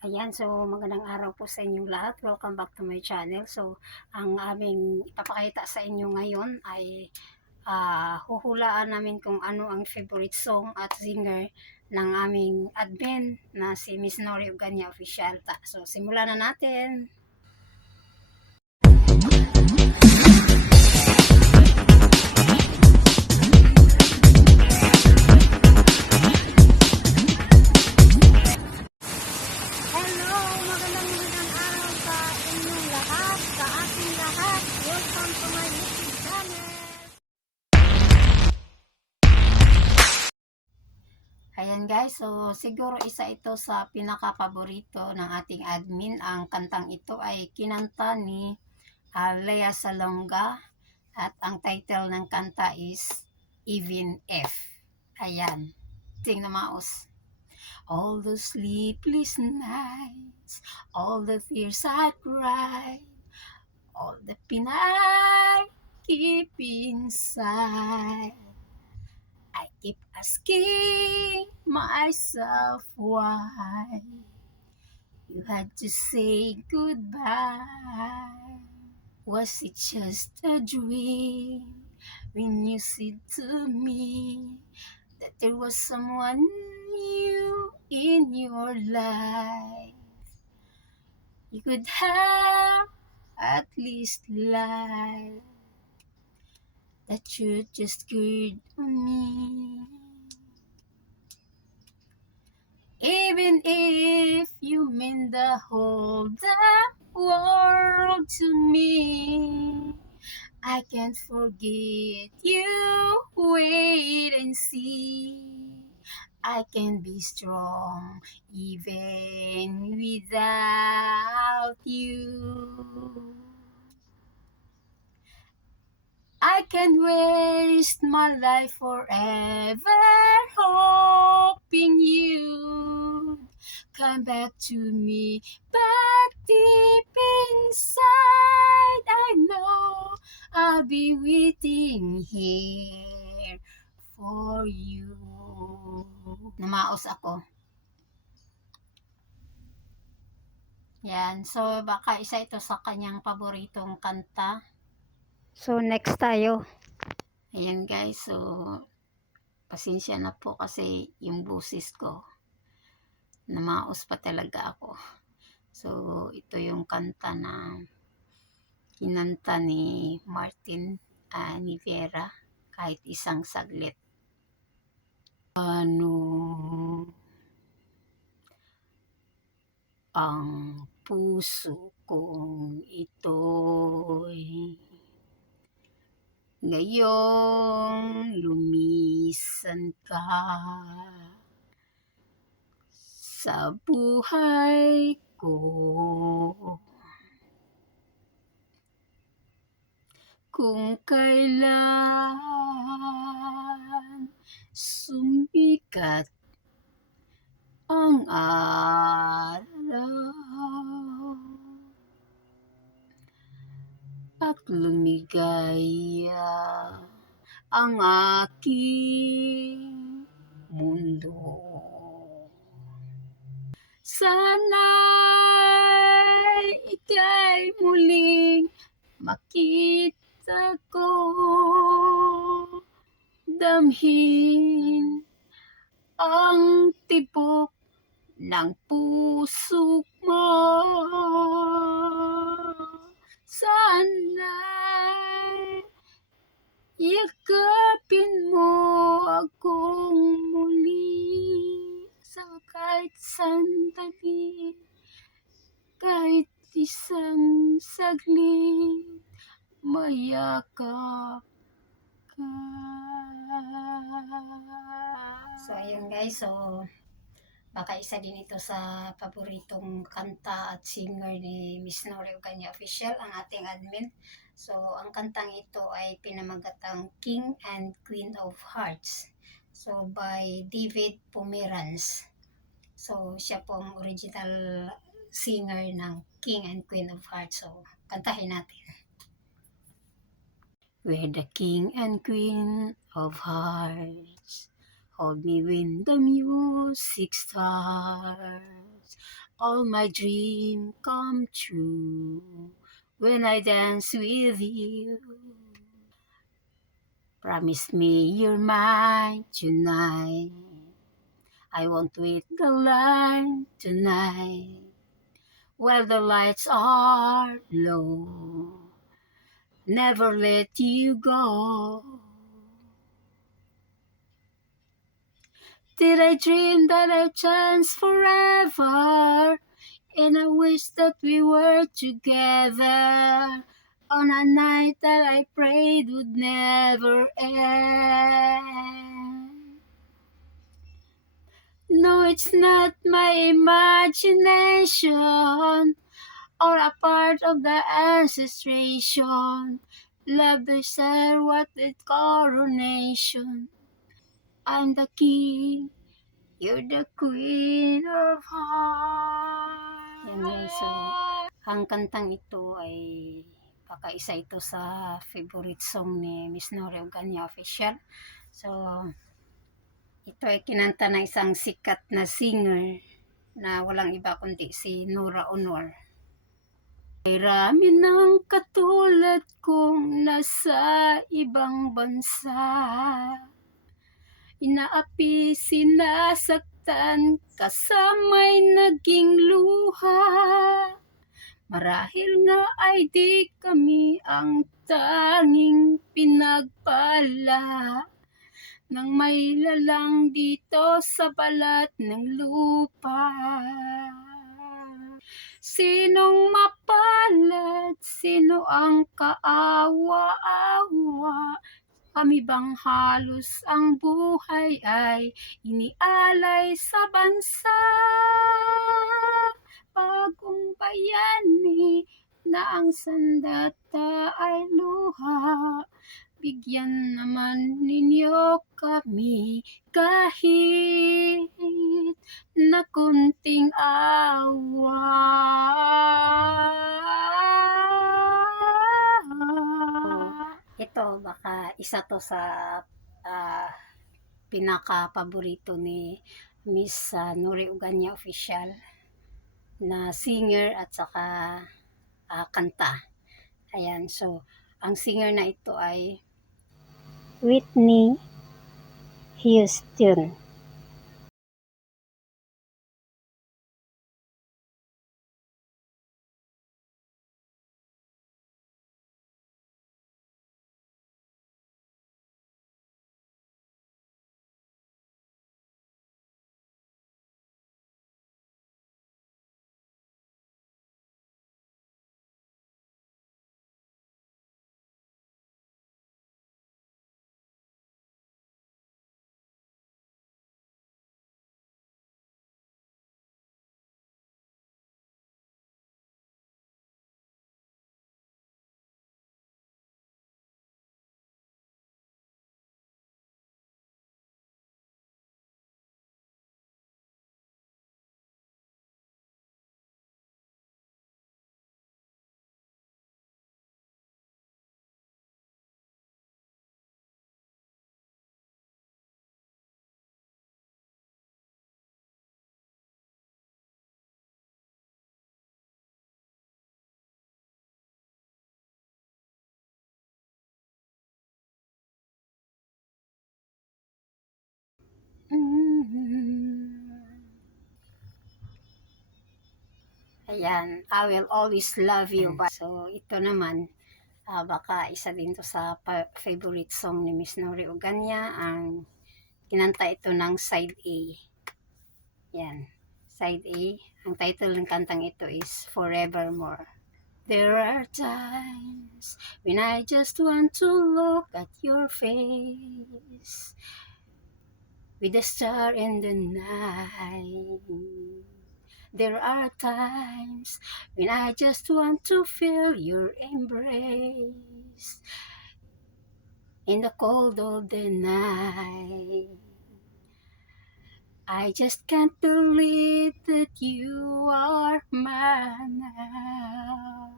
Ayan, so magandang araw po sa inyong lahat. Welcome back to my channel. So, ang aming ipapakita sa inyo ngayon ay huhulaan namin kung ano ang favorite song at singer ng aming admin na si Miss Nori Uganya Official. So, simulan na natin. Hello! Magandang araw sa inyong lahat, sa ating lahat. Welcome to my YouTube channel. Ayan guys, so siguro isa ito sa pinaka-paborito ng ating admin. Ang kantang ito ay kinanta ni Lea Salonga at ang title ng kanta is Even If. Ayan, ting na maos. All the sleepless nights, all the tears I cried, all the pain I keep inside, I keep asking myself why you had to say goodbye. Was it just a dream when you said to me that there was someone new in your life? You could have at least lied. The truth just grew on me. Even if you mean the whole damn world to me, I can't forget you. Wait and see. I can be strong even without you. I can waste my life forever hoping you come back to me, but deep inside I know I'll be waiting here for you. Namaos ako. Yan, so baka isa ito sa kanyang paboritong kanta. So next tayo. Ayan guys, so pasensya na po kasi yung boses ko, namaos pa talaga ako. So ito yung kanta na kinanta ni Martin Niviera, Kahit Isang Saglit. Ano ang puso kong ito'y ngayong lumisan ka sa buhay ko. Kung kailan sumikat ang araw at lumigaya ang aking mundo, sana'y ika'y muling makita ko, damhin ang tibok ng puso mo, sana'y yakapin mo akong muli sa kahit sandali, kahit isang saglit, mayakap ka. So ayun guys, so baka isa din ito sa paboritong kanta at singer ni Miss Nori Uganya Official, ang ating admin. So ang kantang ito ay pinamagatang King and Queen of Hearts, so by David Pomeranz. So siya po ang original singer ng King and Queen of Hearts. So kantahin natin. We're the king and queen of hearts, hold me when the music starts. all my dreams come true when I dance with you. Promise me you're mine tonight. I won't wait the line tonight while the lights are low. Never let you go. Did I dream that I chance forever? And I wish that we were together on a night that I prayed would never end. No, it's not my imagination or a part of the ancestration. Love they say what with coronation. I'm the king, you're the queen of hearts. Yan guys, so ang kantang ito ay baka isa ito sa favorite song ni Miss Nore Eugenia Official. So, ito ay kinanta ng isang sikat na singer na walang iba kundi si Nora Honor. Marami ng katulad kong nasa ibang bansa, inaapi, sinasaktan, kasama'y naging luha. Marahil nga ay di kami ang tanging pinagpala ng may lalang dito sa balat ng lupa. Sinong mapalad? Sino ang kaawa-awa? Kami bang halos ang buhay ay inialay sa bansa? Bagong bayani na ang sandata ay luha. Bigyan naman ninyo kami kahit na kunting awa. Ito baka isa to sa pinaka-paborito ni Miss Nore Eugenia Official na singer at saka kanta. Ayan, so ang singer na ito ay Whitney Houston. Ayan, I will always love you. So, ito naman, baka isa din to sa favorite song ni Miss Nore Eugenia. Ang kinanta ito ng Side A. Yan, Side A. Ang title ng kantang ito is Forevermore. There are times when I just want to look at your face with a star in the night. There are times when I just want to feel your embrace in the cold of the night. I just can't believe that you are mine now.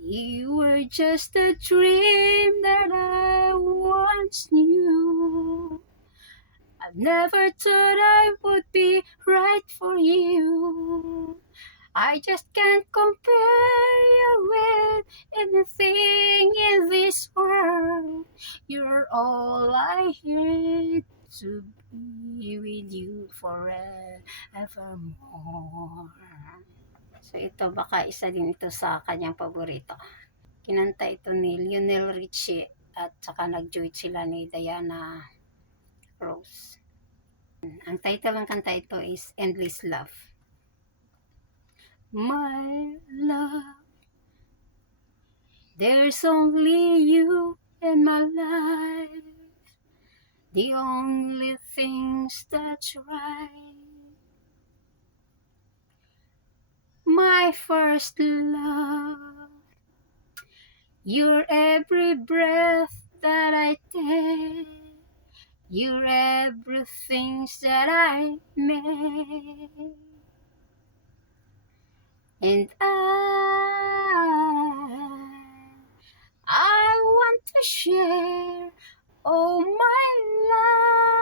You were just a dream that I once knew. I never thought I would be right for you. I just can't compare you with anything in this world. You're all I need to be with you forevermore. So ito, baka isa din ito sa kanyang paborito. Kinanta ito ni Lionel Richie at saka nag-duet sila ni Diana Rose. Ang title ng kanta ito is Endless Love. My love, there's only you in my life, the only things that's right. My first love, you're every breath that I take, you're everything that I make. And I want to share all my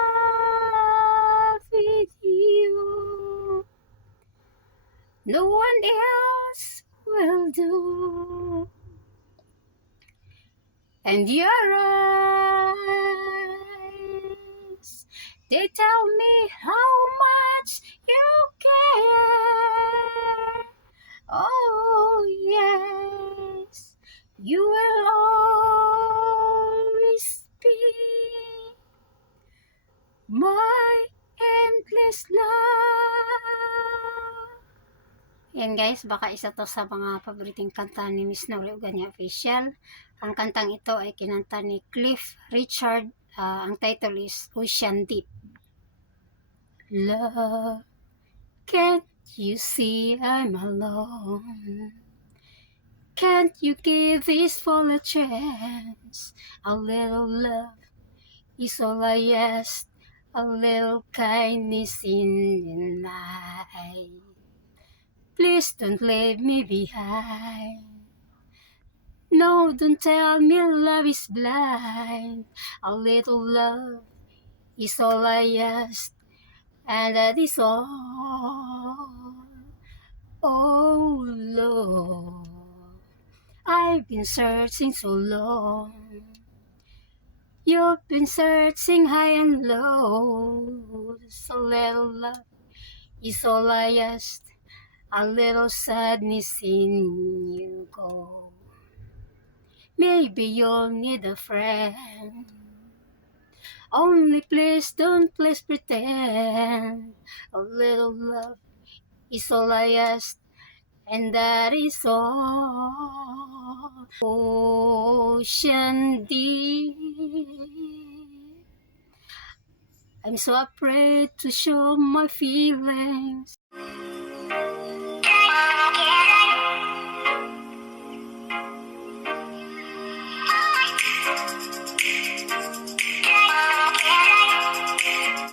love with you. No one else will do. And your eyes, they tell me how much you care. Oh yes, you will always be my endless love. Yan guys, baka isa to sa mga paboriting kanta ni Miss Nori Uganya Official. Ang kantang ito ay kinanta ni Cliff Richard. Ang title is Ocean Deep. Love, can't you see I'm alone? Can't you give this for a chance? A little love is all I ask, a little kindness in the night. Please don't leave me behind. No, don't tell me love is blind. A little love is all I ask, and that is all. Oh Lord, I've been searching so long. You've been searching high and low. So little love is all I ask, a little sadness in you go. Maybe you'll need a friend. Only please don't please pretend. A little love is all I ask, and that is all. Ocean deep, I'm so afraid to show my feelings.